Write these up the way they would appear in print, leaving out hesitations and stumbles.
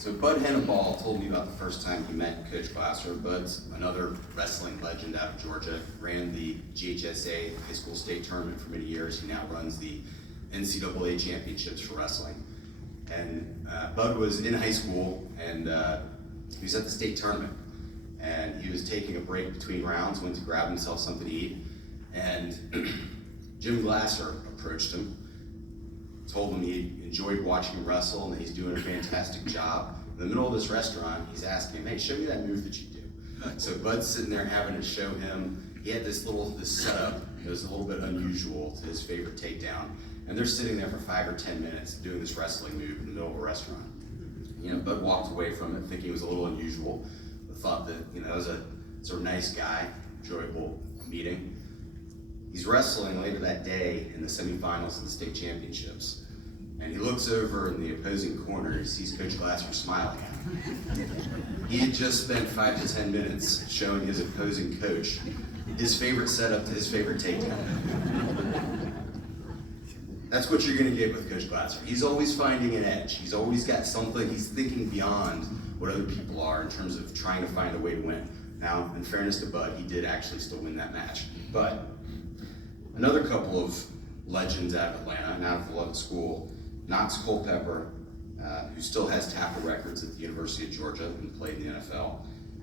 So Bud Hannibal told me about the first time he met Coach Glasser. Bud's another wrestling legend out of Georgia, ran the GHSA high school state tournament for many years. He now runs the NCAA championships for wrestling. And Bud was in high school, and he was at the state tournament. And he was taking a break between rounds, went to grab himself something to eat, and Jim Glasser approached him, told him he enjoyed watching him wrestle and that he's doing a fantastic job. In the middle of this restaurant, he's asking him, hey, show me that move that you do. So Bud's sitting there having to show him. He had this setup that was a little bit unusual to his favorite takedown. And they're sitting there for 5 or 10 minutes doing this wrestling move in the middle of a restaurant. Bud walked away from it thinking it was a little unusual, but thought that, that was a sort of nice guy, enjoyable meeting. He's wrestling later that day in the semifinals of the state championships. And he looks over in the opposing corner, he sees Coach Glasser smiling at him. He had just spent 5 to 10 minutes showing his opposing coach his favorite setup to his favorite takedown. That's what you're gonna get with Coach Glasser. He's always finding an edge. He's always got something, he's thinking beyond what other people are in terms of trying to find a way to win. Now, in fairness to Bud, he did actually still win that match. But another couple of legends out of Atlanta and out of the Lovett School, Knox Culpepper, who still has tackle records at the University of Georgia and played in the NFL,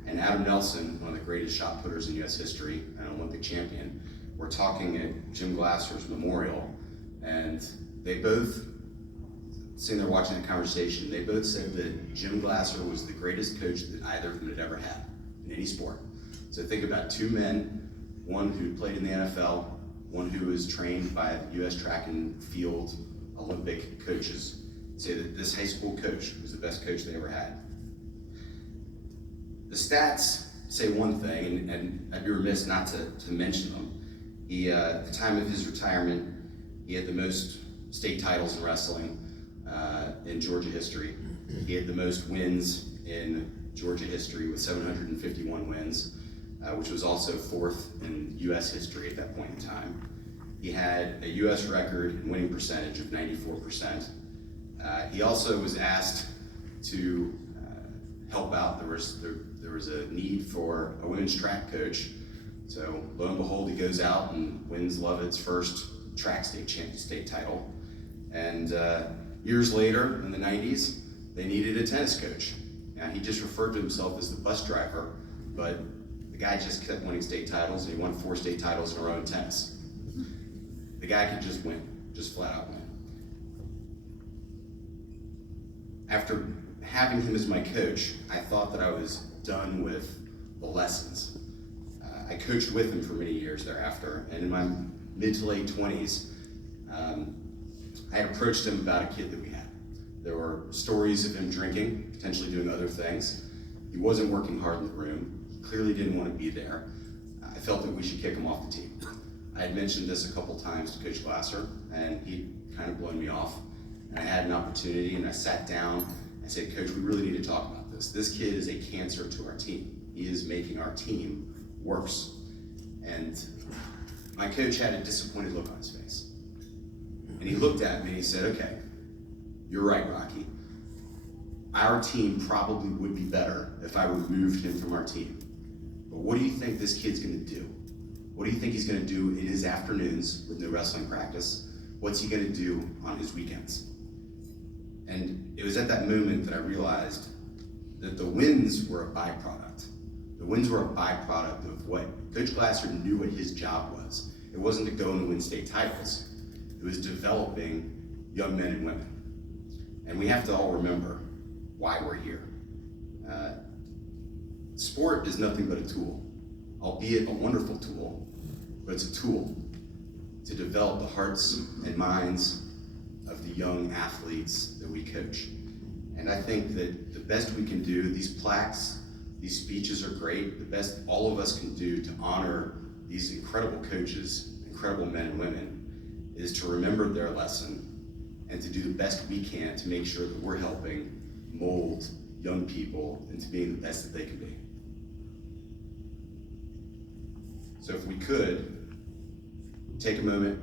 and Adam Nelson, one of the greatest shot putters in U.S. history, an Olympic champion, were talking at Jim Glasser's memorial, and they both, sitting there watching the conversation, they both said that Jim Glasser was the greatest coach that either of them had ever had in any sport. So think about two men, one who played in the NFL, one who was trained by U.S. track and field Olympic coaches, say that this high school coach was the best coach they ever had. The stats say one thing, and I'd be remiss not to mention them. He, at the time of his retirement, he had the most state titles in wrestling in Georgia history. He had the most wins in Georgia history with 751 wins, which was also 4th in U.S. history at that point in time. He had a U.S. record in winning percentage of 94%. He also was asked to help out. There was a need for a women's track coach. So lo and behold, he goes out and wins Lovett's first track state title. And years later, in the 90s, they needed a tennis coach. Now, he just referred to himself as the bus driver, but the guy just kept winning state titles, and he won 4 state titles in a row in tennis. The guy could just win, just flat out win. After having him as my coach, I thought that I was done with the lessons. I coached with him for many years thereafter, and in my mid to late 20s, I had approached him about a kid that we had. There were stories of him drinking, potentially doing other things. He wasn't working hard in the room. He clearly didn't want to be there. I felt that we should kick him off the team. I had mentioned this a couple times to Coach Glasser, and he kind of blown me off. And I had an opportunity, and I sat down and said, Coach, we really need to talk about this. This kid is a cancer to our team. He is making our team worse. And my coach had a disappointed look on his face. And he looked at me and he said, okay, you're right, Rocky. Our team probably would be better if I removed him from our team. But what do you think this kid's gonna do? What do you think he's gonna do in his afternoons with no wrestling practice? What's he gonna do on his weekends? And it was at that moment that I realized that the wins were a byproduct. The wins were a byproduct of what Coach Glasser knew what his job was. It wasn't to go and win state titles. It was developing young men and women. And we have to all remember why we're here. Sport is nothing but a tool, albeit a wonderful tool, but it's a tool to develop the hearts and minds of the young athletes that we coach. And I think that the best we can do, these plaques, these speeches are great. The best all of us can do to honor these incredible coaches, incredible men and women, is to remember their lesson and to do the best we can to make sure that we're helping mold young people into being the best that they can be. So if we could, take a moment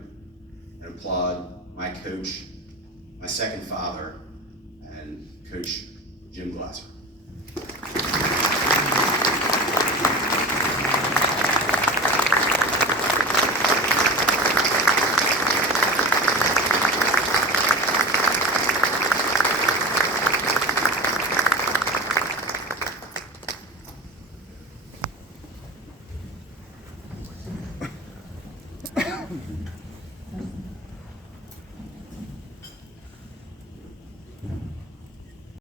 and applaud my coach, my second father, and Coach Jim Glasser.